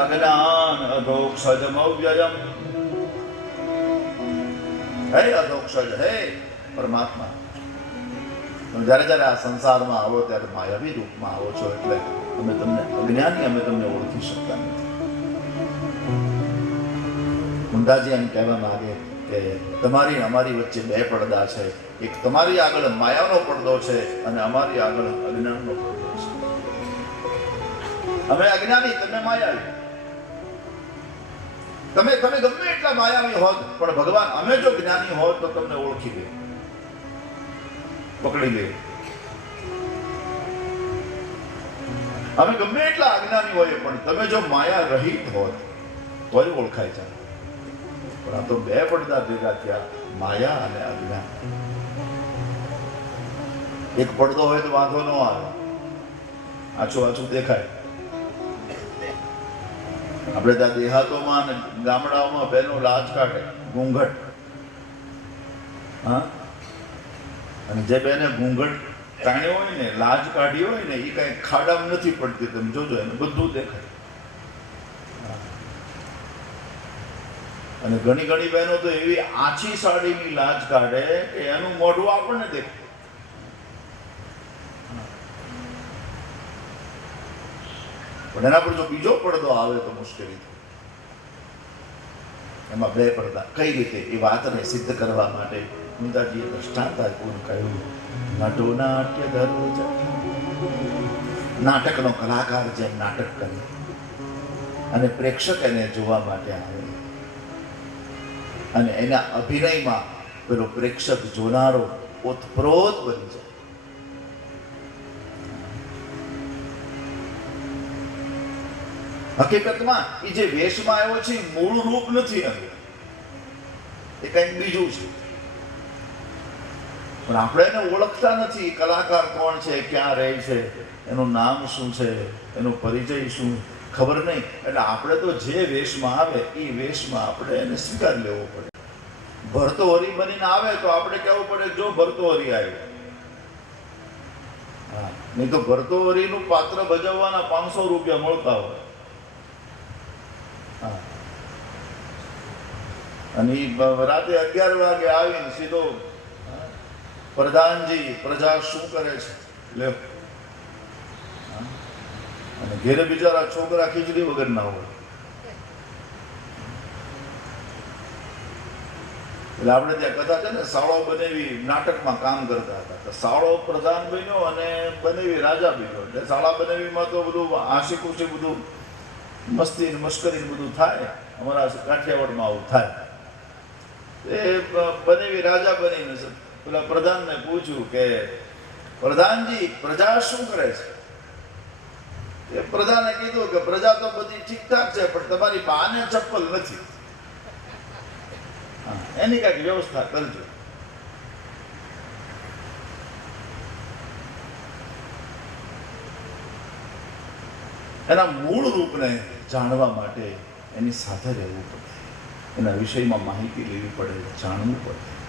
અજ્ઞાન અધોક્ષજમવ્યયમ હે અધોક્ષજ હે પરમાત્મા જ્યારે જ્યારે આ સંસારમાં આવો ત્યારે માયાવી રૂપમાં આવો છો એટલે અમે તમને અજ્ઞાની, અમે તમને ઓળખી શકતા નથી. મુંડાજી એમ કહેવા માગે કે તમારી અમારી વચ્ચે બે પડદા છે. એક તમારી આગળ માયાનો પડદો છે અને અમારી આગળ અજ્ઞાનનો પડદો છે. અમે અજ્ઞાની તમે માયાવી. તમે તમે ગમે એટલા માયાવી હોત, પણ ભગવાન અમે જો જ્ઞાની હોત તો તમને ઓળખી લે પકડી લે અમે ગમે એટલા અજ્ઞાની હોઈએ, પણ તમે જો માયા રહિત હોત, તોય ઓળખાય છે પણ આ તો બે પડદા ભેગા થયા, માયા અને અજ્ઞાન. એક પડદો હોય તો વાંધો ન આવે. આછું આછું દેખાય. આપણે ત્યાં દેહાતોમાં ગામડાઓમાં બહેનો લાજ કાઢે, ઘૂંઘટ. હા? અને જે બેને ઘૂંઘટ તાણ્યો હોય ને, લાજ કાઢી હોય ને, એ કઈ ખાડામાં નથી પડતી. તમે જોજો, એને બધું દેખાય. અને ઘણી ઘણી બહેનો તો એવી આછી સાડીની લાજ કાઢે કે એનું મોઢું આપણને દેખાય. પણ એના પર જો બીજો પડદો આવે તો મુશ્કેલી થાય. એમાં બે પડદા. કઈ રીતે? એ વાતને સિદ્ધ કરવા માટે મુંદાજીએ દ્રષ્ટાંત આપ્યું કહ્યું નટો નાટ્ય ધરો નાટકનો કલાકાર જેમ નાટક કરે. અને પ્રેક્ષક એને જોવા માટે આવે. અને એના અભિનયમાં પેલો પ્રેક્ષક જોનારો ઓતપ્રોત બની જાય. હકીકતમાં એ જે વેશમાં આવ્યો છે મૂળ રૂપ નથી એનું એ કંઈક બીજું છે. પણ આપણે એને ઓળખતા નથી કલાકાર કોણ છે, ક્યાં રહે છે, એનું નામ શું છે, એનો પરિચય શું, ખબર નહીં. એટલે આપણે તો જે વેશમાં આવે એ વેશમાં આપણે એને સ્વીકાર લેવો પડે. ભરતો હરી બનીને આવે તો આપણે કહેવું પડે, જો ભરતો હરી આવ્યો હા, નહીં તો ભરતો હરીનું પાત્ર ભજવવાના પાંચસો રૂપિયા મળતા હોય. અને રાતે અગિયાર વાગે આવીને સીધો, પ્રધાનજી, પ્રજા શું કરે છે? લે. અને ઘેરે બિચારા છોકરા ખીચડી વગર ના હોય. એટલે આપણે ત્યાં કથા છે ને, સાળો બનેવી નાટકમાં કામ કરતા હતા. તો સાળો પ્રધાન બન્યો અને બનેવી રાજા બન્યો. એટલે સાળા બનેવીમાં તો બધું આશી ખુશી બધું મસ્તી મશ્કરી બધું થાય, અમારા કાઠિયાવાડમાં આવું થાય. એ બનેવી રાજા બનીને પેલા પ્રધાનને પૂછ્યું કે, પ્રધાનજી, પ્રજા શું કરે છે? એ પ્રધાને કીધું કે, પ્રજા તો બધી ઠીકઠાક છે, પણ તમારી બાને ચપ્પલ નથી. એની કાંઈક વ્યવસ્થા કરજો. એના મૂળ રૂપને જાણવા માટે એની સાથે રહેવું પડે. એના વિષયમાં માહિતી લેવી પડે, જાણવું પડે.